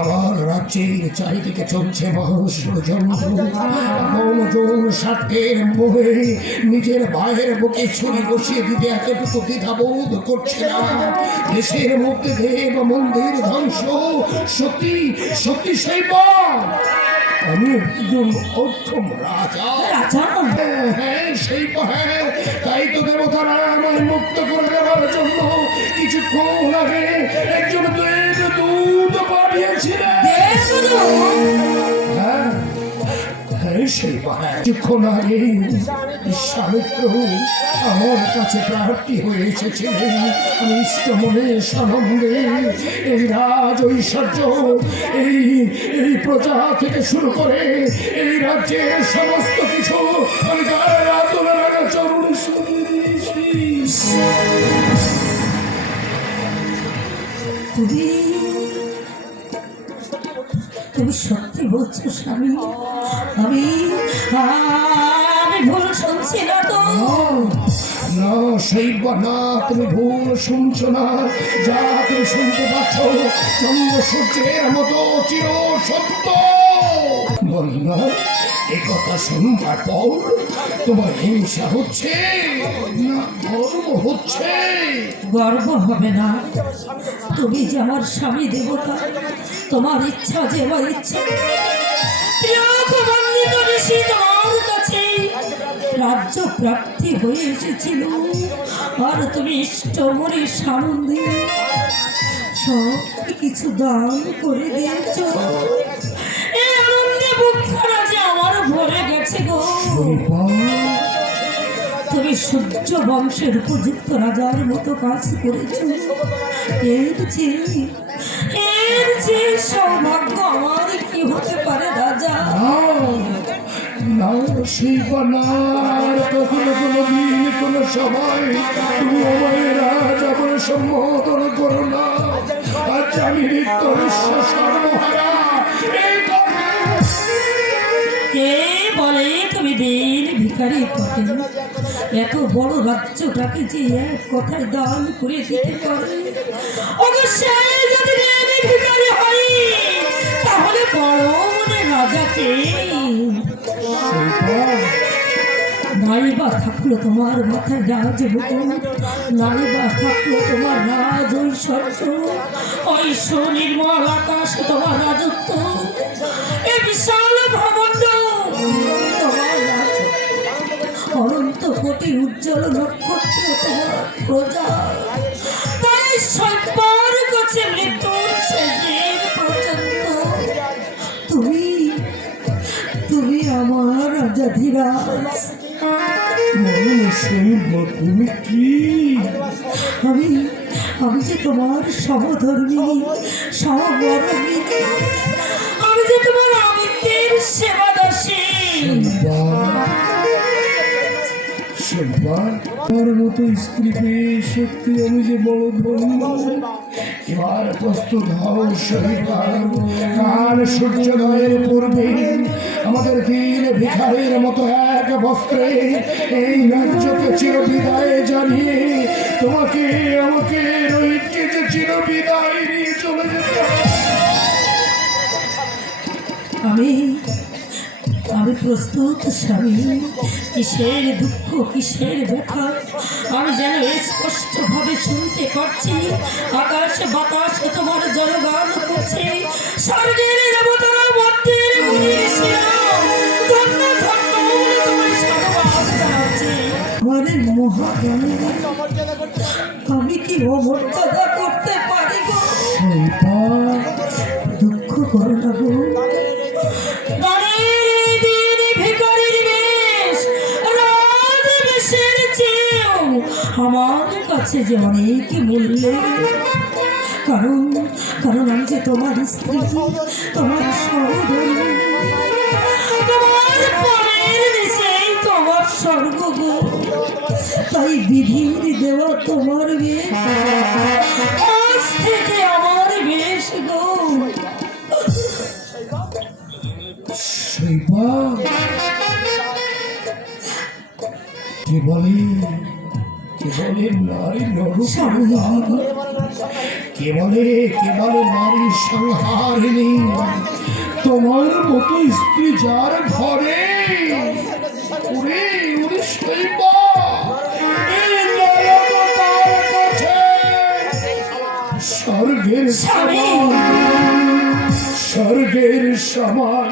আমার রাজ্যের চারিদিকে চলছে স্বার্থের মোহে নিজের ভাইয়ের বুকে ছুরি বসিয়ে দিতে এতটুকু দ্বিধাবোধ করছে না। দেশের মধ্যে দেব মন্দির ধ্বংস, সত্যি সত্যি সেই আমি একজন অক্ষম রাজা। হ্যাঁ সেই হ্যাঁ, তাই তো দেবতারা আমায় মুক্ত করে দেওয়ার জন্য কিছুক্ষণ আগে একজন দূত পাঠিয়েছিলেন। সেই কিছুক্ষণ আগে বিশ্বামিত্র আমার কাছে প্রার্থী হয়ে এসেছিলেন। আমি ইষ্টমনে সানন্দে এই রাজ ঐশ্বর্য, এই প্রজা থেকে শুরু করে এই রাজ্যের সমস্ত কিছু আমি গায়ে আন্দোলনের চরণে শুনিয়ে দিয়েছি। তুমি সত্যি বলছো স্বামী? আমি ভুল শুনছি না তো? না সেই না, তুমি ভুল শুনছো না। যা তুমি শুনতে পাচ্ছ চন্দ্র সূর্যের মতো চির সত্য। বল না, এই কথা শুনবার পর তোমার হিংসা হচ্ছে না গর্ব হচ্ছে? গর্ব হবে না। তুমি যে আমার স্বামী দেবতা, তোমার ইচ্ছা যে আমার ইচ্ছা। তোমার কাছে রাজ্য প্রাপ্তি হয়ে এসেছিল, আর তুমি ইষ্টমনে সানন্দে সব কিছু দান করে দিয়েছ। এই আনন্দে বুকখানা যে আমার ভরে গেছে গো। তুমি সূর্য বংশের উপযুক্ত রাজার মতো কাজ করেছ। এর যে সৌভাগ্য আমার কি হতে পারে রাজা? না শিবনার কখনো কোনোদিন কোনো সময় তুমি আমায় রাজা বলে সম্বোধন করো না। আজ আমি নিত্য সর্বহারা। কে বলে তুমি দিন ভিখারি পথে এত বড় রাজ্যটাকে যে এক কথায় দান করে দিতে পারে? অবশ্যই যদি ভিখারি হই তাহলে বড় মনে রাজাকে নাইবা থাকলো তোমার মাথায় রাজ মুকুট, নাইবা থাকলো তোমার রাজ ঐশ্বর্য, নির্মল আকাশ তোমার রাজত্ব, এ বিশাল ভ্রমণ্ড তোমার রাজ, অনন্ত কোটি উজ্জ্বল নক্ষত্র তোমার প্রজা। তাই সবার কাছে মৃত্যুর শেষ দিন পর্যন্ত তুমি আমার রাজাধিরাজ। তুমি কি? আমি যে তোমার সমধর্মিনী, সমবরমিনী, আমি যে তোমার অমিতের সেবাদাসী। আমার মতো স্ত্রী পেয়ে সত্যি আমি যে বড় ধন্য। এবার প্রস্তুত হও শহীদার। কাল সূর্যোদয়ের পূর্বে আমাদের দিন ভিখারের মতো এক বস্ত্রে এই রাজ্যকে চির বিদায় জানিয়ে তোমাকে আমাকে রোহিতকে যে চির বিদায় নিয়ে চলে যেতে হবে। আমি প্রস্তুত স্বামী। কিসের দুঃখ, কিসের ব্যথা আমি যেন স্পষ্ট ভাবে শুনতে পাচ্ছি। আকাশে বাতাসে তোমার জয়গান করছে। স্বর্গের দেবতারা মর্তের মুনির ধন্য ধন্য তোমার সাধুবাদ জানাচ্ছে। আমাদের মহাজ্ঞানে আমি কি অমর্যাদা করতে পারি গো? দুঃখ করো না গো। আমার কাছে যে অনেক মূল্যের, কারণ আমি যে তোমার স্ত্রী, তোমার সহধর্মী, তোমার পরের দেশে তোমার স্বর্গ গো। তাই বিধির দেওয়া তোমার বেশ আজ থেকে আমার বেশ গো। কি বলে নারী নরক কে বলে নারী সংহারিণী? তোমার মতো স্ত্রী যার ঘরে, ওরে ওরে সেই মা, এই নরক তার কাছে স্বর্গের সমান, স্বর্গের সমান।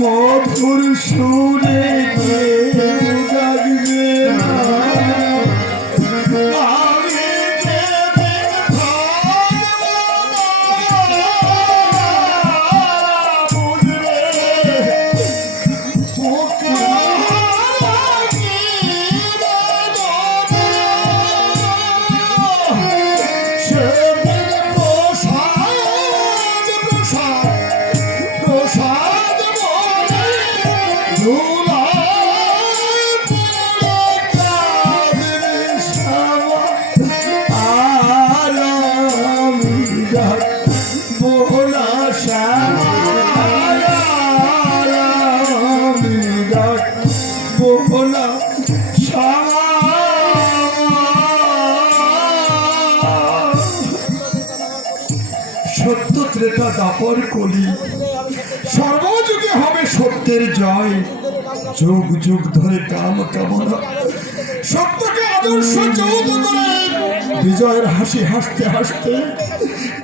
মধুর সুরে সত্য ত্রেতা দাপর কলি সর্বযুগে হবে সত্যের জয়। যুগ যুগ ধরে কাম কামনা সত্যকে আদর্শ যৌথ করে বিজয়ের হাসি হাসতে হাসতে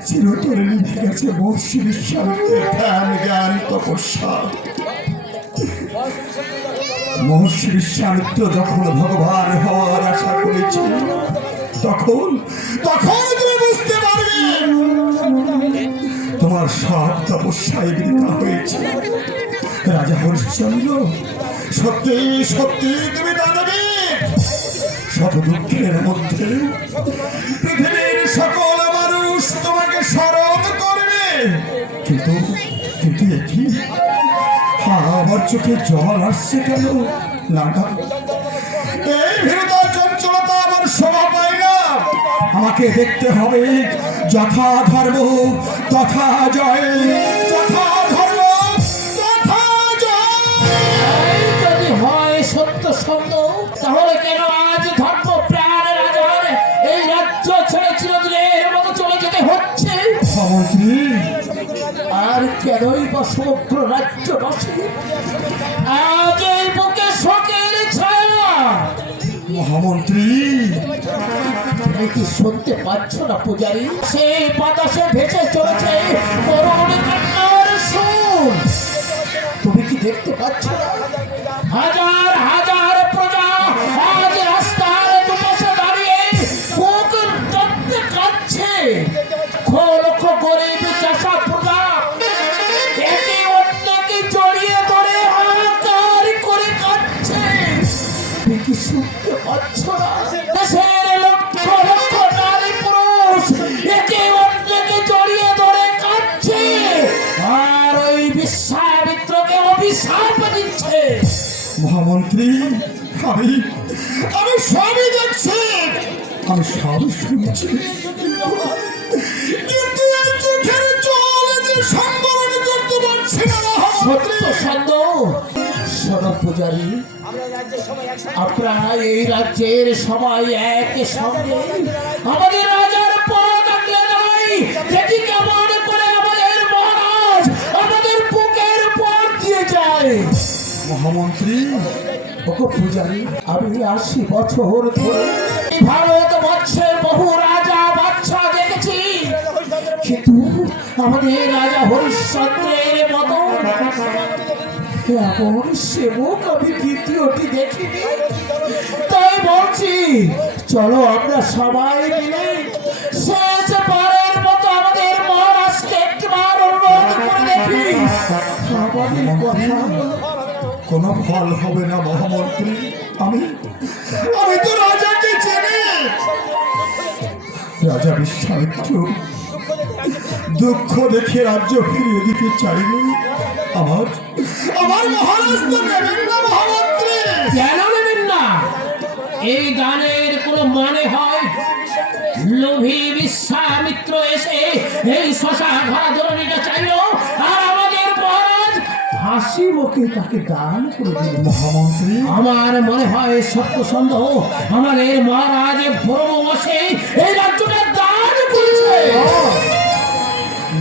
চিরতরে লিখে গেছে মহর্ষি বিশ্বাসের ধ্যান জ্ঞান তপস্যা। মহর্ষি বিশ্বামিত্র যখন ভগবান হওয়ার আশা করেছিল, তখন তখন তুমি বুঝতে পারবে তোমার সব তপস্যায় বৃথা হয়েছে। রাজা হরিশ্চন্দ্র, সত্যি সত্যি তুমি দানবী। শত দুঃখের মধ্যে পৃথিবীর সকল মানুষ তোমাকে স্মরণ করবে, কিন্তু কিন্তু এটি আমার চোখে জল আসছে কেন? না না, এই ভীরুতা চঞ্চলতা আমার শোভা পায় না। আমাকে দেখতে হবে যথা ধর্ম তথা জয়, যথা ধর্ম তথা জয়। যদি হয় সত্য সত্য, তাহলে কেন আজ ধর্ম প্রাণ রাজার এই রাজ্য ছেড়ে চিরদিনের মতো চলে যেতে হচ্ছে? মহামন্ত্রী, আর কেনই বা সমগ্র রাজ্যবাসী আজ এই বুকে শোকের ছায়া? মহামন্ত্রী, তুমি কি শুনতে পাচ্ছ না পূজারী? সেই বাতাসে ভেসে চলেছে করুণ কান্নার সুর। তুমি কি দেখতে পাচ্ছ না? হাজার হাজার প্রজা আজ রাস্তার দুপাশে দাঁড়িয়ে বুক টপকে কাঁদছে। লক্ষ গরিব চাষা প্রজা একে অন্যকে জড়িয়ে ধরে হাহাকার করে কাঁদছে। তুমি কি শুনতে পাচ্ছ না? দেশের লক্ষ লক্ষ নারী পুরুষ একে অন্যকে জড়িয়ে ধরে কাঁদছে, আর ওই বিশ্বামিত্রকে অভিশাপ দিচ্ছে। মহামন্ত্রী, আমি আমি সবই দেখছি, আমি সবই শুনছি, কিন্তু এই চোখের জল যে সংবরণ করতে পারছি না। মহামন্ত্রী, সত্য সন্দ শোনো পূজারী, আপনারা এই রাজ্যের সবাই এক সঙ্গে আমাদের রাজার পথ আগলে দাঁড়াই। যেটি কেমন করে আমাদের মহারাজ আমাদের বুকের পথ দিয়ে যায়। মহামন্ত্রী, ওগো পূজারী, আমি 80 বছর ধরে এই ভারত বর্ষের বহু রাজা বাদশা দেখেছি, কিন্তু আমাদের রাজা হরিশ্চন্দ্রের মতো এমন সেবক আমি দ্বিতীয়টি দেখিনি। তাই বলছি, চলো আমরা সবাই মিলে শেষবারের মতো আমাদের মহারাজকে একবার অনুরোধ করে দেখি। আমাদের কথা কোনো ফল হবে না মহামন্ত্রী। আমি আমি তো রাজাকে চিনি। রাজা বিশ্বামিত্র দুঃখ দেখে রাজ্য ফিরিয়ে দিতে চাইলে আমার আমার মহারাজ তো নেবেন না মহামন্ত্রী। কেন নেবেন না? এই গানের কোনো মানে হয়? লোভী বিশ্বামিত্র এসে এই শশা ভরা ধরনীটা চাইলো, আর আমাদের মহারাজ হাসি মুখে তাকে দান করে দিল। মহামন্ত্রী, আমার মনে হয় সত্য সন্দেহ আমাদের মহারাজ ব্রহ্মবশে এই রাজ্যটা দান করেছে।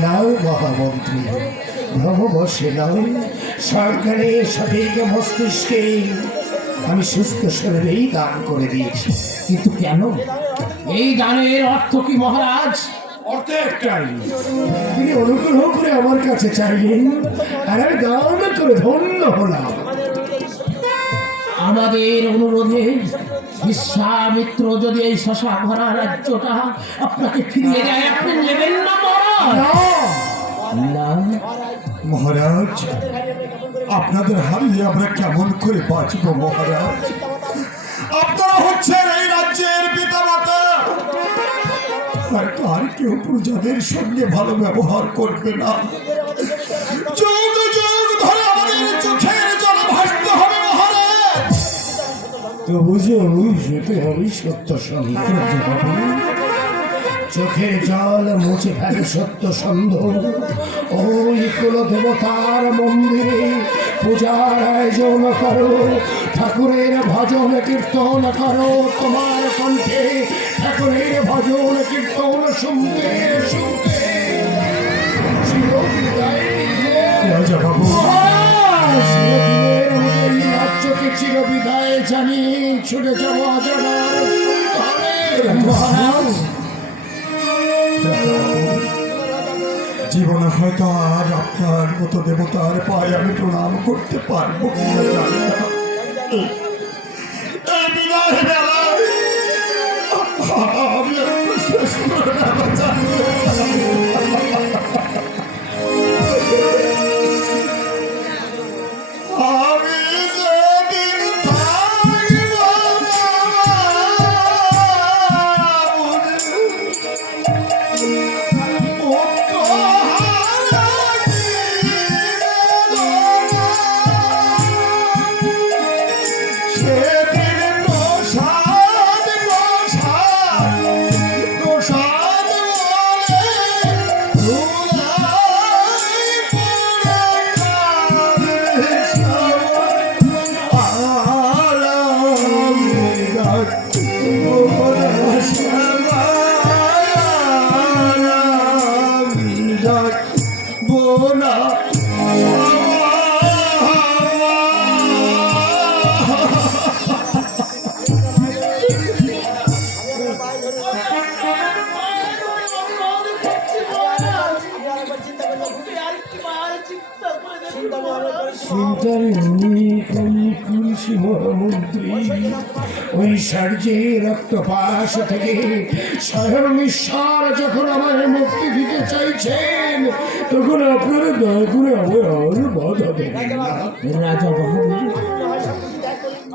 নাও মহামন্ত্রী, ব্রহ্মবশে নাও, সরকারের সঠিক মস্তিষ্কে আমি সুস্থ শরীরেই দান করে দিয়েছি। কিন্তু কেন? এই দানের অর্থ কি মহারাজ? অর্থ একটাই, তিনি অনুগ্রহ করে আমার কাছে চাইলেন, আর আমি দান করে ধন্য হলাম। আমাদের অনুরোধে বিশ্বামিত্র যদি এই শশা ভরা রাজ্যটা আপনাকে ফিরিয়ে দেয়, আপনি নেবেন না মহারাজ? না মহারাজ, আপনাদের হারিয়ে আমরা কেমন করে বাঁচব মহারাজ? আপনারা হচ্ছেন এই রাজ্যের পিতামাতা। হয়তো আর কেউ প্রজাদের সঙ্গে ভালো ব্যবহার করবে না। যুগ যুগ ধরে আমাদের চোখের জল ভাসতে হবে মহারাজ। তবু যে যেতে হবে সত্য সন্দেহ। চোখের জল মুছে ফেলে সত্য সন্দেহ। ওই কুল দেবতার মন্দিরে পূজার আয়োজন করো, ঠাকুরের ভজন কীর্তন করো। তোমার কণ্ঠে ঠাকুরের ভজন কীর্তন শুনতে শুনতে রাজা বাবু, চিরদিনের মতো এই রাজ্যকে চিরবিদায় জানিয়ে ছুটে যাবো অজানার সন্ধানে। মহারাজ, জীবনে হয়তো আর আপনার মতো দেবতার পায়ে আমি প্রণাম করতে পারবো কিনা জানি না, এই বিদায় বেলায় আমি আপনার শেষ করে নেওয়া চাই। আমি যেদিন থাকব সেদিন প্রসাদ প্রসাদ প্রসাদ বলে চিন্তার অনেক অনেক ঋষি মহামন্ত্রী ওই সার্জে রক্তপাশ থেকে স্বয়ং ঈশ্বর যখন আমার মুক্তি দিতে চাইছেন তখন আপনারা দয়া করে আমার আর বাধা দেবেন না। রাজা বাহাদুর,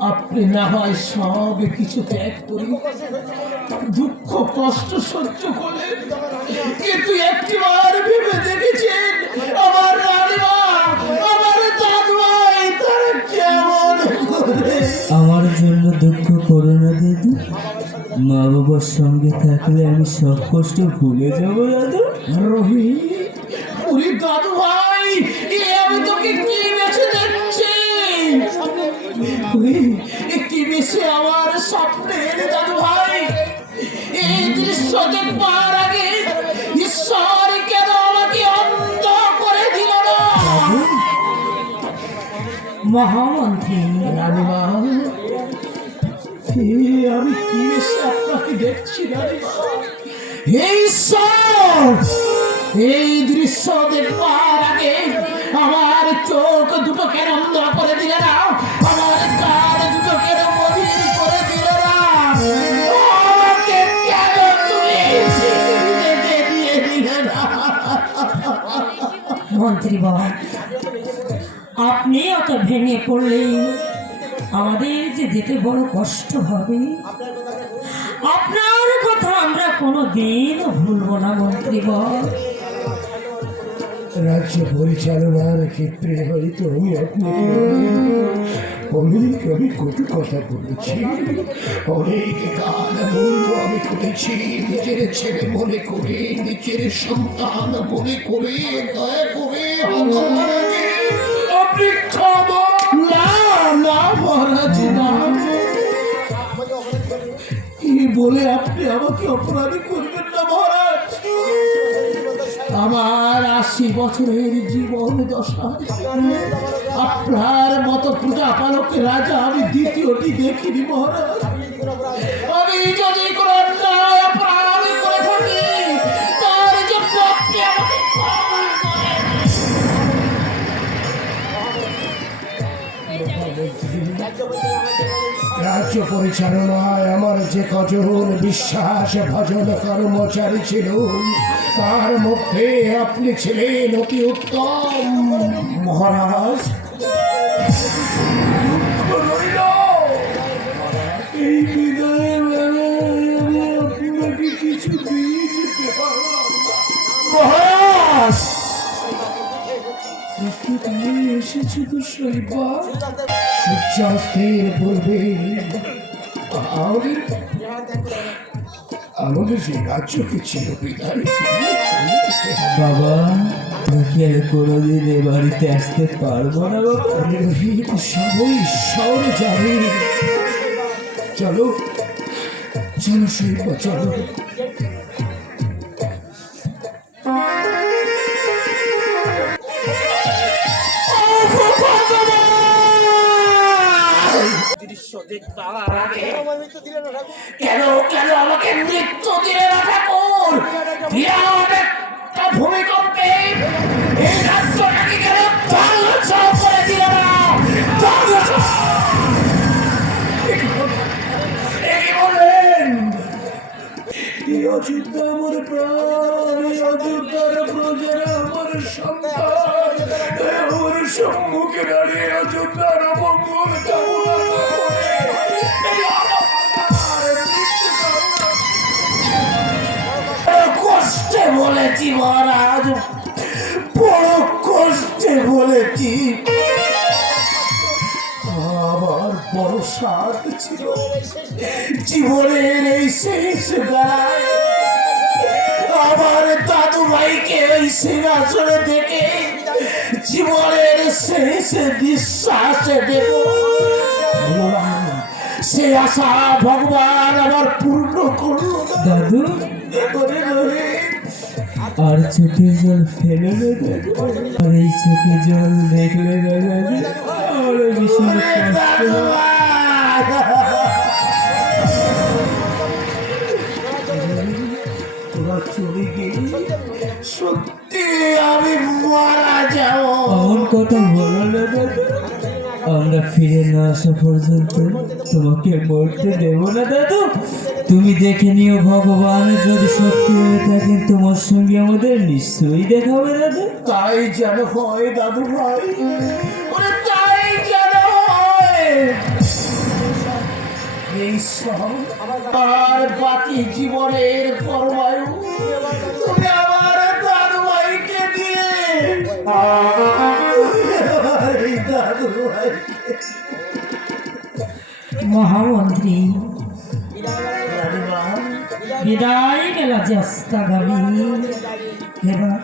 আপনি না হয় সব কিছু ত্যাগ করে দুঃখ কষ্ট সহ্য করে, কিন্তু একটিবার ভেবে দেখেছেন আমার রানীমা আমার দাদুভাই তারা কেমন করে? আমার জন্য দুঃখ করো না দাদু, মা বাবার সঙ্গে থাকলে আমি সব কষ্ট ভুলে যাবো দাদু। রবি, ওরে দাদু ভাই, আমি তোকে কি বেছে দেখছি? কি বেছে আমার স্বপ্নের দাদু ভাই? এই দৃশ্য দেখবার আগে ঈশ্বর কেন আমাকে অন্ধ করে দিল না? মহামন্ত্রী, রানীমা, আমি কি বেছে আপনাকে দেখছি রানীমা? এই ঈশ্বর, এই দৃশ্য দেখবার আগে আমার চোখ দুটো কেন অন্ধ করে দিলে না? আমার কান দুটো কেন বধির করে দিলে না? আমাকে কেন তুমি যেতে দিয়ে দিলে না? মন্ত্রী বাবা, আপনি অত ভেঙে পড়লে আমাদের যে যেতে বড় কষ্ট হবে। আপনার কথা আমরা কোনো দিন ভুলবো না মন্ত্রী বাবা। রাজ্য পরিচালনার ক্ষেত্রে হয়তো আমি আপনাকে অনেক কটু কথা বলেছি, অনেক গান বন্ধু আমি করেছি, নিজের ছেলে মনে করে, নিজের সন্তান মনে করে, দয়া করে আমাকে আপনি ক্ষমা না না মহারাজ না, কি বলে আপনি আমাকে অপরাধী করবেন না মহারাজ? আমার 80 বছরের জীবন দশায় আপনার মতো প্রজাপালক রাজা আমি দ্বিতীয়টি দেখিনি মহারাজ। আমি যদি কোনো অন্যায় অপরাধ করে থাকি তার জন্য আপনি আমাকে ক্ষমা করেন। রাজ্য পরিচালনায় আমার যে কজন বিশ্বাস ভজন কর্মচারী ছিল তার মধ্যে আপনি ছিলেন অতি উত্তম মহারাজ। এই বিদায়ের বেলায় আমি আপনাকে কিছু দিয়ে যেতে পারলাম না। মহারাজ, প্রস্তুত নিয়ে এসেছি তো শৈবা, সূর্যাস্তের পূর্বে আমাদের যে রাজ্যকে ছিল বিদায় বাবা, নাকি আর কোনোদিন এ বাড়িতে আসতে পারবো না বাবা? সবই শহরে যাবে। চলো চলো শৈবা, চলো। কেন কেন আমাকে মৃত্যু দিলে না ঠাকুর? বিরাট একটা ভূমিকম্পে এই রাজ্যটাকে কেন ধ্বংস করে দিলে না? ধ্বংস অযোধ্যা আমার প্রাণ, এই অযোধ্যার প্রজারা আমার সন্তান, আমার সম্মুখে দাঁড়িয়ে অযোধ্যার মঙ্গল কামনা করে এই অনাথার মৃত্যু কামনা। কষ্টে বলেছি মহারাজ, বড় কষ্টে বলেছি। আমার বড় সাধ ছিল জীবনের এই শেষ বেলায় আমার দাদু ভাইকে ওই সিংহাসনে দেখে জীবনের শেষ নিঃশ্বাস দেব। সে আশা ভগবান আমার পূর্ণ করল। দাদু আর চোখে জল ফেলে না দাদু, আর এই চোখে জল দেখলে না দাদু আমার ভীষণ কষ্ট হয়। তোরা চলে গেলি, সত্যি আমি মারা যাবো। এমন কথা বলো না দাদু, আমরা ফিরে না আসা পর্যন্ত তোমাকে মরতে দেব না দাদু। তুমি দেখে নিও, ভগবান যদি সত্যি হয়ে থাকেন তোমার সঙ্গে আমাদের নিশ্চয়ই দেখা হবে দাদু। তাই যেন হয় দাদু ভাই, ওরে তাই যেন হয়। এই সব আমার বাকি জীবনের পরমায়ু তুমি আমার দাদু ভাইকে দিয়ে, এই দাদু ভাইকে। মহামন্ত্রী রানীমা, বিদায় বেলা যাস্তাগামী। এবার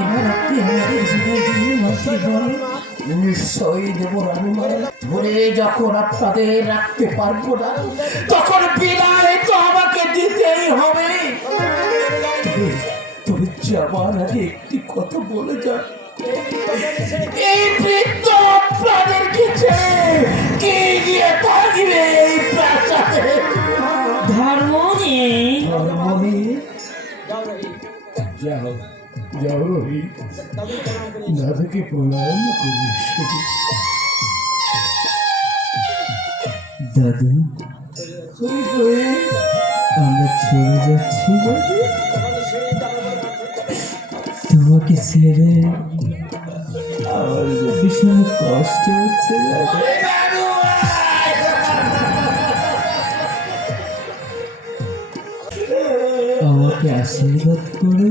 এবার আপনি আমাদের বিদায় দিন মন্ত্রী বল। নিশ্চয়ই দেবো রানীমা। ধরে যখন আপনাদের রাখতে পারবো না তখন বিদায় তো আমাকে দিতেই হবে। তবে যাবার আগে একটি কথা বলে যা, এই বৃদ্ধ আপনাদেরকে ছেড়ে কি দিয়ে থাকবে এই প্রাসাদে? ধর্ম নিয়ে ধর্মনি যাও যাও রবি, দাদাকে প্রণাম করিস। দাদু আমরা চলে যাচ্ছি দাদু, তোমাকে ছেড়ে আমার ভীষণ কষ্ট হচ্ছে দাদু। আমাকে আশীর্বাদ করে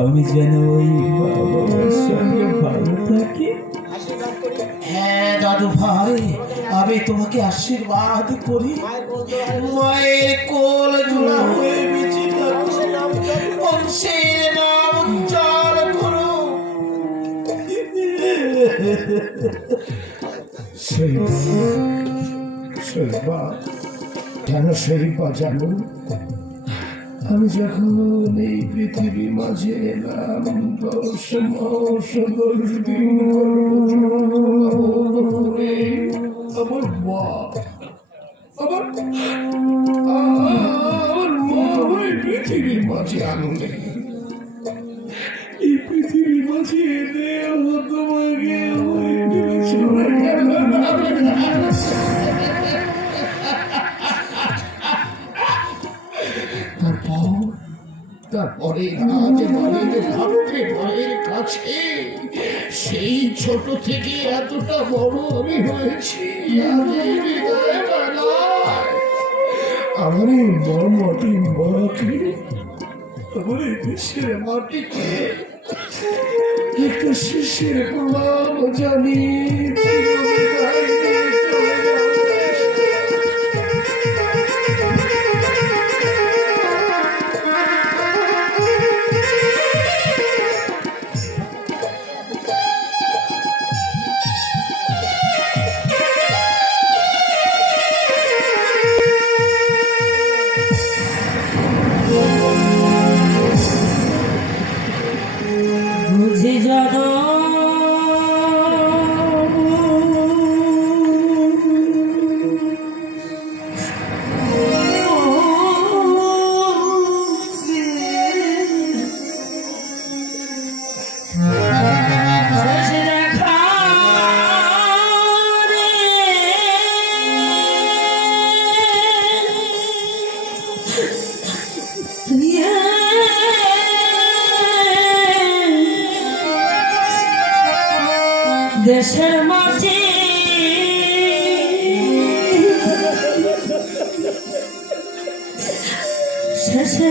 আমি যেন ওই বাবার সঙ্গে ভালো থাকি। হ্যাঁ দাদু ভাই, আমি তোমাকে আশীর্বাদ করি। মায়ের কোল জোড়া হয়ে বেঁচে থাকো, বংশের নাম উজ্জ্বল করো। শৈবা যেন শৈবা জানো, আমি যখন এই পৃথিবীর মাঝে এলাম 10 মাস 10 দিন করে আমার মা আমার মা ওই পৃথিবীর মাঝে আনন্দে, এই পৃথিবীর মাঝে এনে আমার তোমাকে চলে গেল। তারপরে রাজবাড়ির ভাতৃ ভাইয়ের কাছে সেই ছোট থেকে এতটা বড় আমি হয়েছি। আমার এই মাটি মাকে, আমার এই দেশের মাটিকে একটা শিশির প্রণাম জানিয়ে চিরবিদায় নিয়ে চলে যাবো। বুঝে যাদব দেশের মাঝে শেষে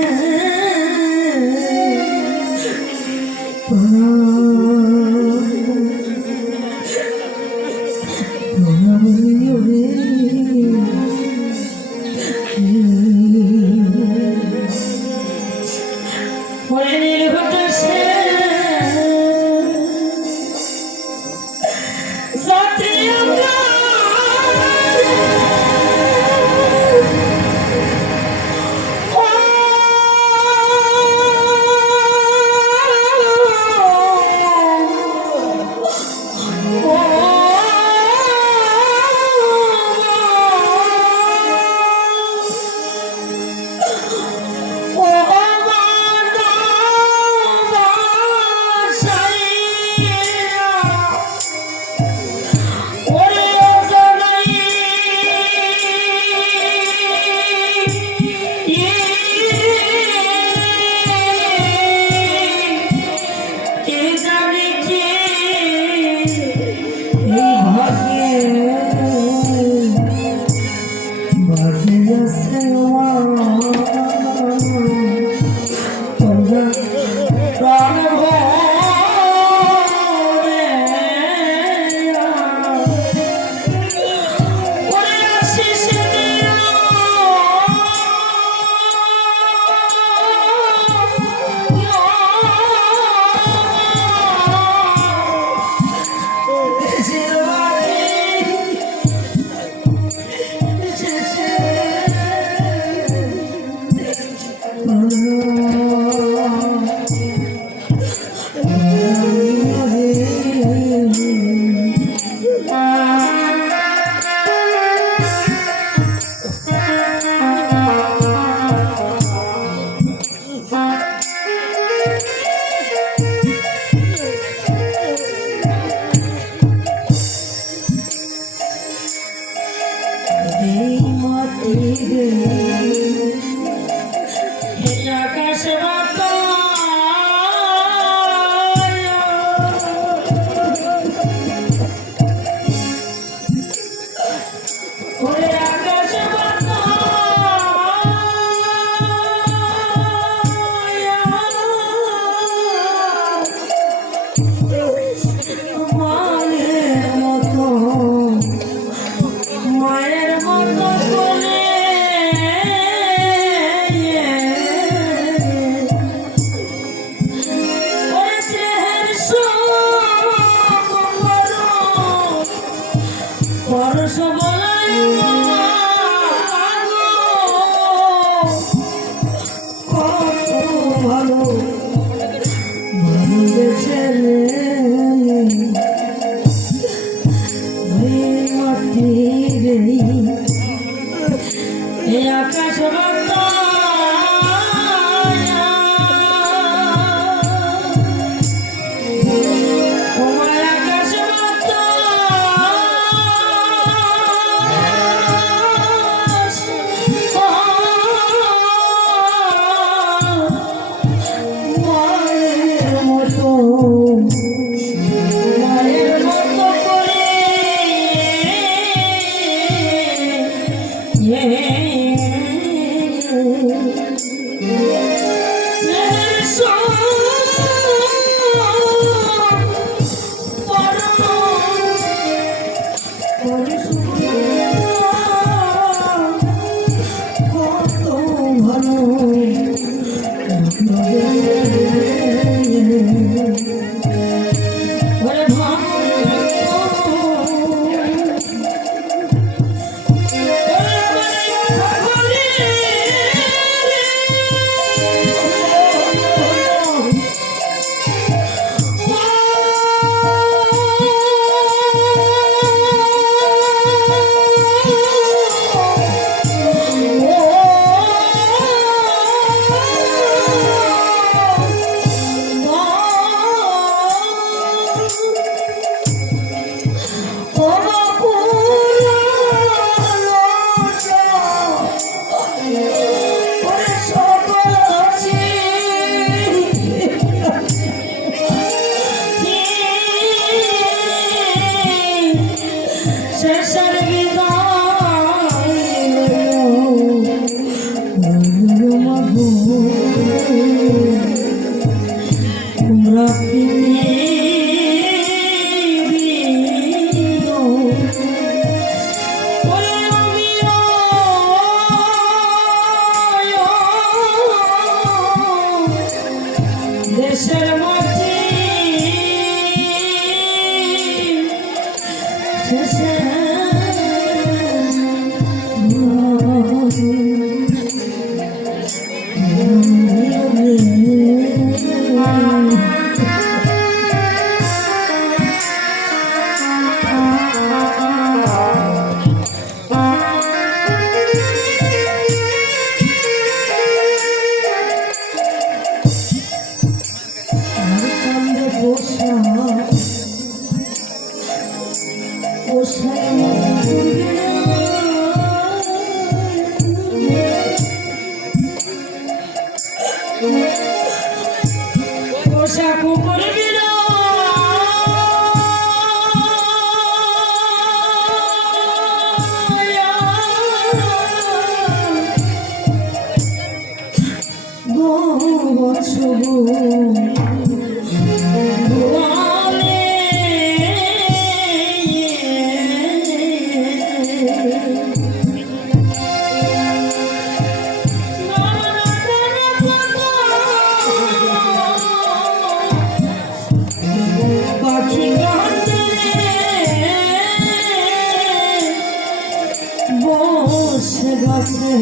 বসে গাছে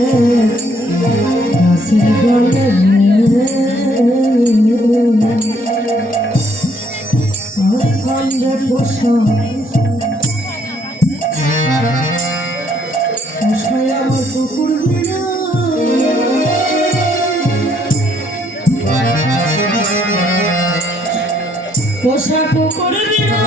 গাছের গলে খন্ডে পোষায় আমার কুকুর বিনা পোষা কুকুর বিনা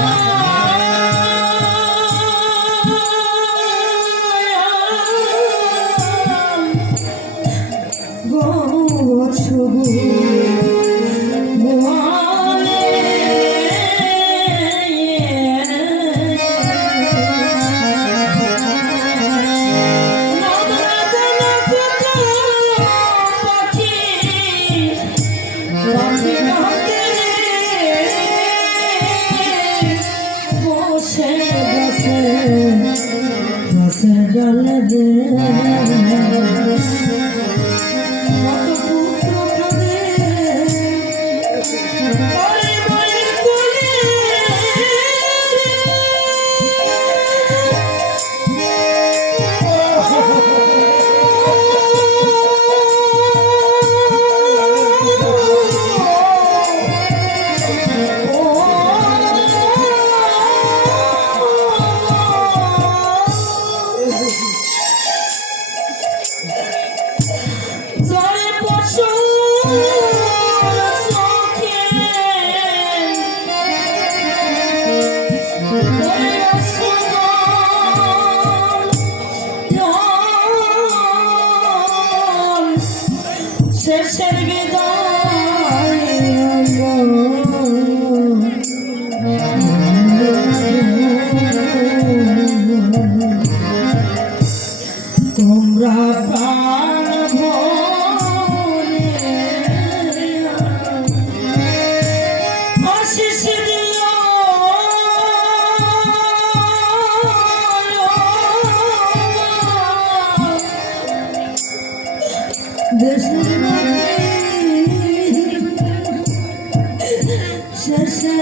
শেষের বিদায় তোমরা প্রাণ ভরে আশিস দিও দেশের শেষে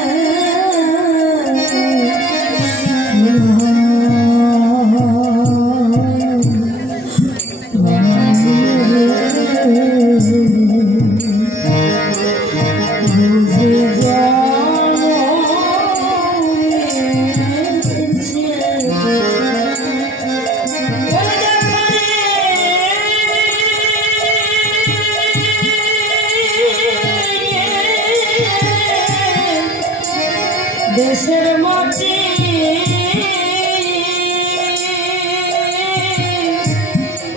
দেশের মাটি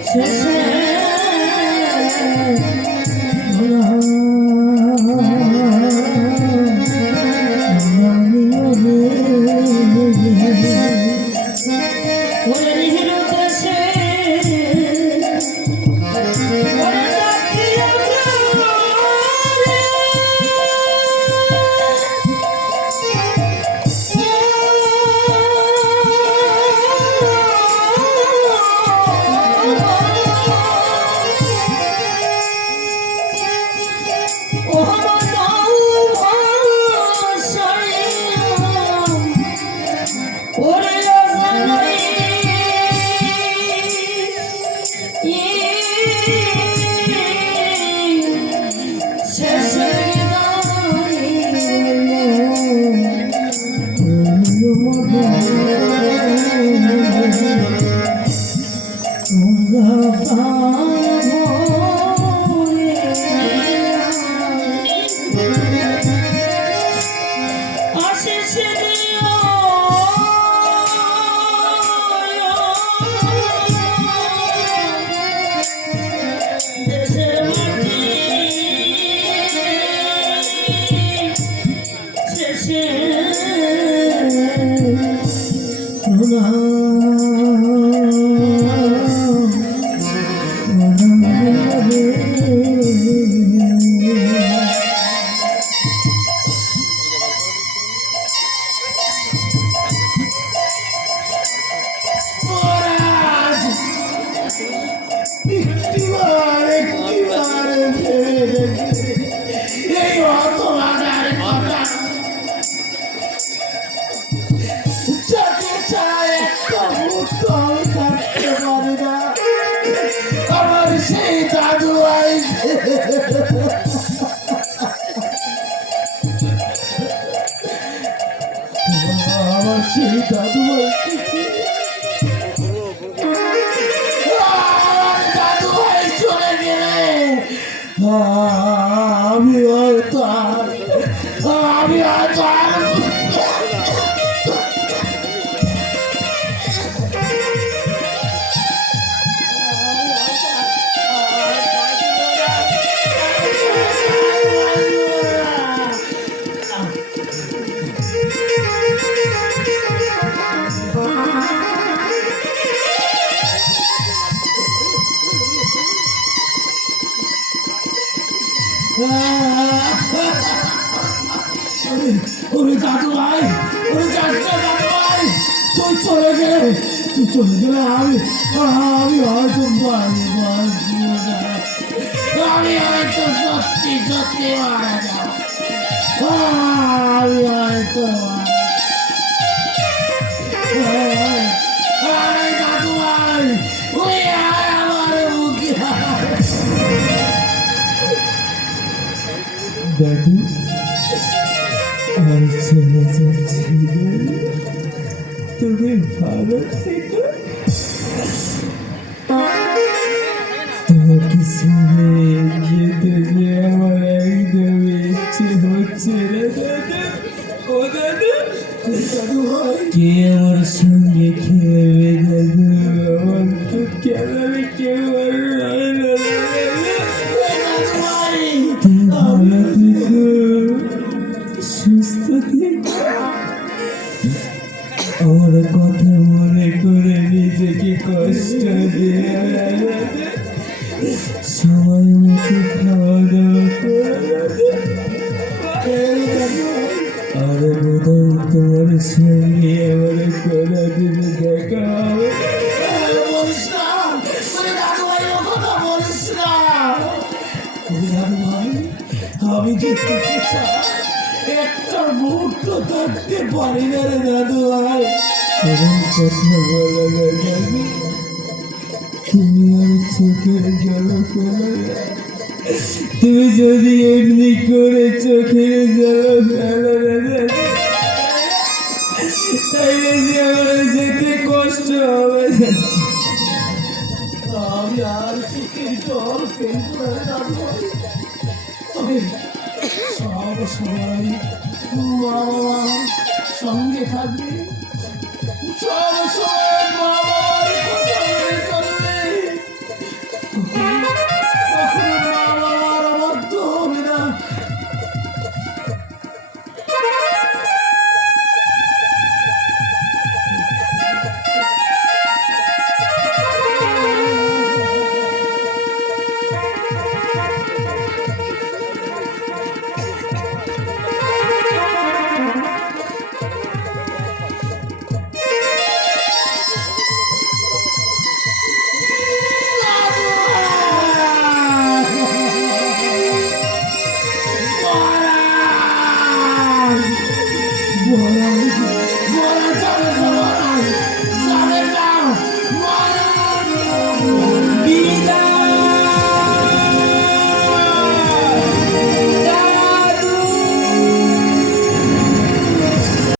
শেষে Oh, আমি হয়তো আমি হয়তো ওরে দাদু ভাই, ওরে দাদু ভাই, তুই চলে গেলে আমি হয়তো বাঁচবো না। আমি হয়তো সত্যি সত্যি মারা যাবো। আমি হয়তো আরে দাদু ভাই, ওই আমার মুখে দাদু আমি চলে যাচ্ছি, তুমি ভালো থেকো। তোমাকে ছেড়ে যেতে যে আমার একদম ইচ্ছে হচ্ছে না দাদু। ও দাদু, কে আমার সঙ্গে খেলবে দাদু? আমার তো খেলাবে কেউ আর নাই না দাদু। তুমি ভালো থেকো, সুস্থ থেকো। আমার কথা মনে করে নিজেকে কষ্ট দিয়ে সময় মতো খাওয়া দাওয়া করে আর বোধহয় তোমার সঙ্গে আমার কোনোদিন দেখা হবে। বলিস না, ওরে দাদু ভাই, ও কথা বলিস না। ওরে দাদু ভাই, আমি যে তোকে ছাড়া একটা মুহূর্ত থাকতে পারি না রে দাদু ভাই। এরকম কথা বলো না দাদু, তুমি আর চোখের জল ফেলো না। তুমি যদি এমনি করে চোখের জল ফেলো না দাদু, তাইলে যে আমার যেতে কষ্ট হবে। আমি আর চোখের জল ফেলবো না রে দাদু ভাই। তবে সব সময় মা বাবা সঙ্গে থাকবে, সব সময়